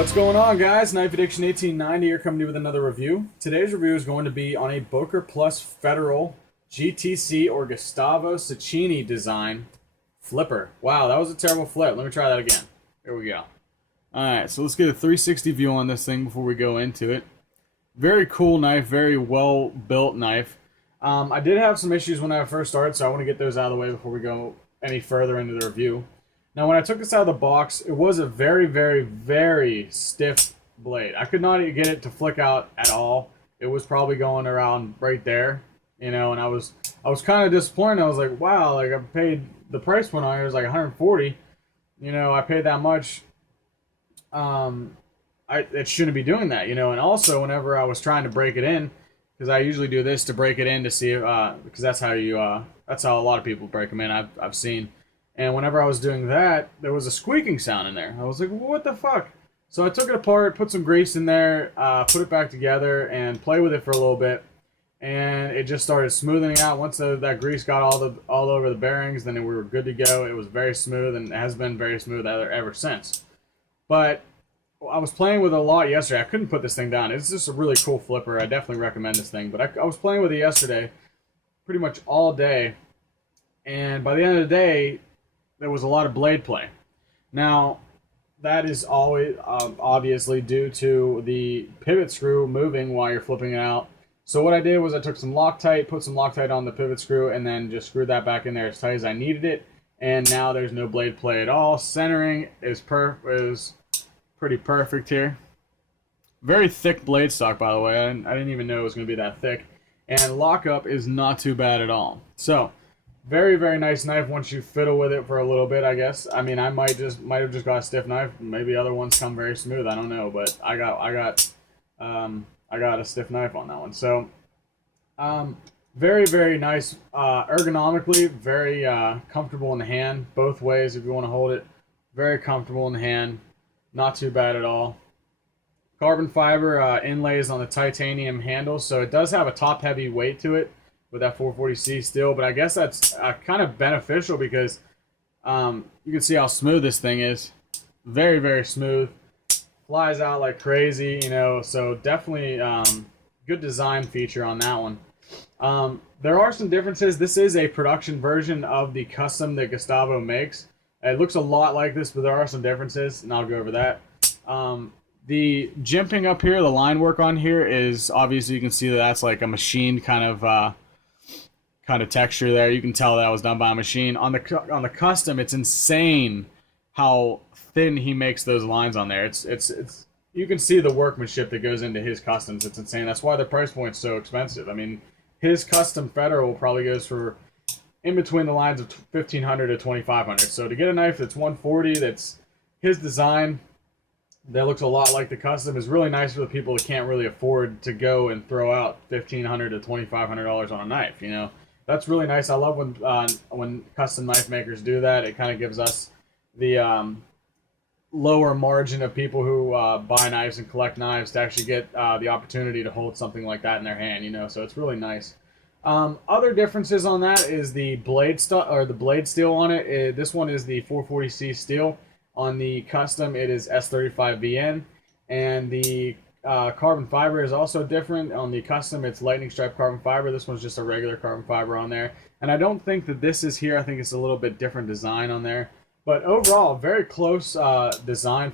What's going on, guys? Knife Addiction 1890 here, coming to you with another review. Today's review is going to be on a Boker Plus Federal GTC or Gustavo Cecchini design flipper. Wow, that was a terrible flip. Let me try that again. Here we go. Alright, so let's get a 360 view on this thing before we go into it. Very cool knife, very well built knife. I did have some issues when I first started, so I want to get those out of the way before we go any further into the review. Now, when I took this out of the box, it was a very, very, very stiff blade. I could not get it to flick out at all. It was probably going around right there, you know, and I was kind of disappointed. I was like, wow, like I paid the price point on it was like 140. You know, I paid that much. It shouldn't be doing that, you know. And also, whenever I was trying to break it in, because I usually do this to break it in to see, because that's how a lot of people break them in. I've seen. And whenever I was doing that, there was a squeaking sound in there. I was like, what the fuck? So I took it apart, put some grease in there, put it back together, and play with it for a little bit. And it just started smoothing out. Once that grease got all over the bearings, then we were good to go. It was very smooth, and it has been very smooth ever since. But I was playing with it a lot yesterday. I couldn't put this thing down. It's just a really cool flipper. I definitely recommend this thing. But I was playing with it yesterday pretty much all day. And by the end of the day, there was a lot of blade play. Now, that is always obviously due to the pivot screw moving while you're flipping it out. So what I did was I took some Loctite, put some Loctite on the pivot screw, and then just screwed that back in there as tight as I needed it. And now there's no blade play at all. Centering is pretty perfect here. Very thick blade stock, by the way. I didn't even know it was going to be that thick. And lockup is not too bad at all. So, very, very nice knife once you fiddle with it for a little bit, I guess. I mean, I might have just got a stiff knife. Maybe other ones come very smooth. I don't know, but I got a stiff knife on that one. So, very, very nice. Ergonomically, very comfortable in the hand. Both ways, if you want to hold it. Very comfortable in the hand. Not too bad at all. Carbon fiber inlays on the titanium handle, so it does have a top-heavy weight to it with that 440C steel, but I guess that's kind of beneficial because you can see how smooth this thing is. Very, very smooth. Flies out like crazy, you know, so definitely good design feature on that one. There are some differences. This is a production version of the custom that Gustavo makes. It looks a lot like this, but there are some differences, and I'll go over that. The jimping up here, the line work on here is obviously you can see that that's like a machined kind of texture there. You can tell that was done by a machine. On the custom, it's insane how thin he makes those lines on there. It's you can see the workmanship that goes into his customs. It's insane. That's why the price point's so expensive. I mean, his custom Federal probably goes for in between the lines of $1,500 to $2,500. So to get a knife that's $140, that's his design, that looks a lot like the custom, is really nice for the people that can't really afford to go and throw out $1,500 to $2,500 on a knife. You know, that's really nice. I love when custom knife makers do that. It kind of gives us the lower margin of people who buy knives and collect knives to actually get the opportunity to hold something like that in their hand. You know, so it's really nice. Other differences on that is the blade steel on it. This one is the 440C steel. On the custom, it is S35VN, and the carbon fiber is also different. On the custom, it's lightning stripe carbon fiber. This one's just a regular carbon fiber on there. And I don't think that this is here. I think it's a little bit different design on there. But overall, very close design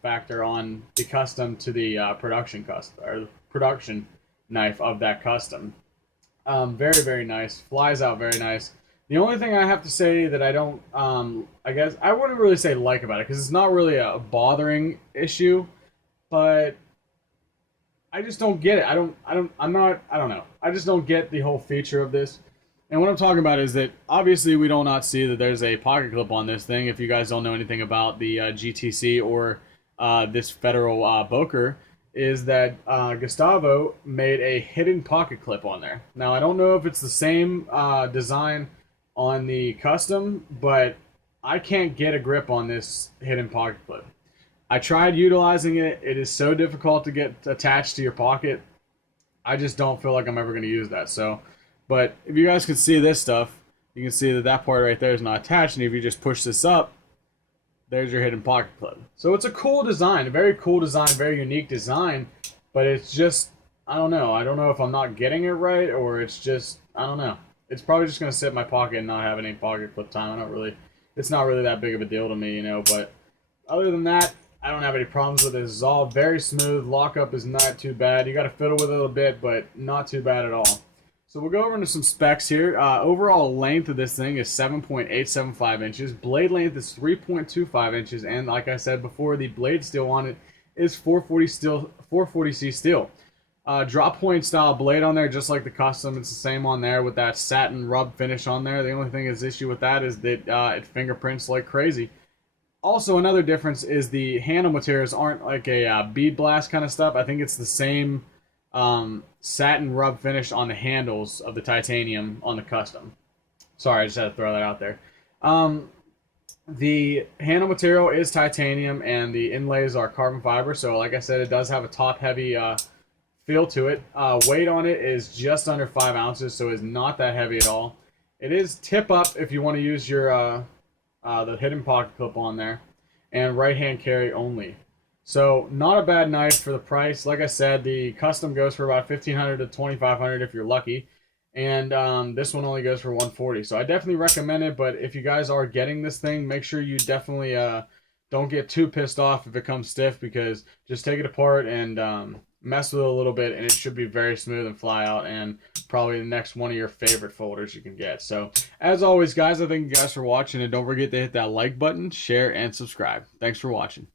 factor on the custom to the production knife of that custom. Very, very nice. Flies out very nice. The only thing I have to say that I don't, I guess, I wouldn't really say like about it, because it's not really a bothering issue, but I just don't get it. I don't know. I just don't get the whole feature of this. And what I'm talking about is that, obviously, we do not see that there's a pocket clip on this thing. If you guys don't know anything about the GTC or this Federal Boker, is that Gustavo made a hidden pocket clip on there. Now, I don't know if it's the same design on the custom, but I can't get a grip on this hidden pocket clip. I tried utilizing it. It is so difficult to get attached to your pocket. I just don't feel like I'm ever going to use that. So, but if you guys can see this stuff, you can see that that part right there is not attached, and if you just push this up, there's your hidden pocket clip. So it's a cool design, a very cool design, very unique design, but it's just, I don't know. I don't know if I'm not getting it right, or it's just, I don't know. It's probably just going to sit in my pocket and not have any pocket clip time. It's not really that big of a deal to me, you know, but other than that, I don't have any problems with it. It's all very smooth. Lockup is not too bad. You got to fiddle with it a little bit, but not too bad at all. So we'll go over into some specs here. Overall length of this thing is 7.875 inches. Blade length is 3.25 inches, and like I said before, the blade steel on it is 440C steel. Drop point style blade on there, just like the custom. It's the same on there with that satin rub finish on there. The only thing is issue with that is that it fingerprints like crazy. Also, another difference is the handle materials aren't like a bead blast kind of stuff. I think it's the same satin rub finish on the handles of the titanium on the custom. Sorry, I just had to throw that out there. The handle material is titanium and the inlays are carbon fiber. So like I said, it does have a top heavy feel to it. Weight on it is just under 5 ounces, so it's not that heavy at all. It is tip up if you want to use your the hidden pocket clip on there, and right hand carry only. So not a bad knife for the price. Like I said, the custom goes for about $1,500 to $2,500 if you're lucky, and this one only goes for $140. So I definitely recommend it. But if you guys are getting this thing, make sure you definitely don't get too pissed off if it comes stiff, because just take it apart and mess with it a little bit, and it should be very smooth and fly out, and probably the next one of your favorite folders you can get. So as always, guys, I thank you guys for watching, and don't forget to hit that like button, share, and subscribe. Thanks for watching.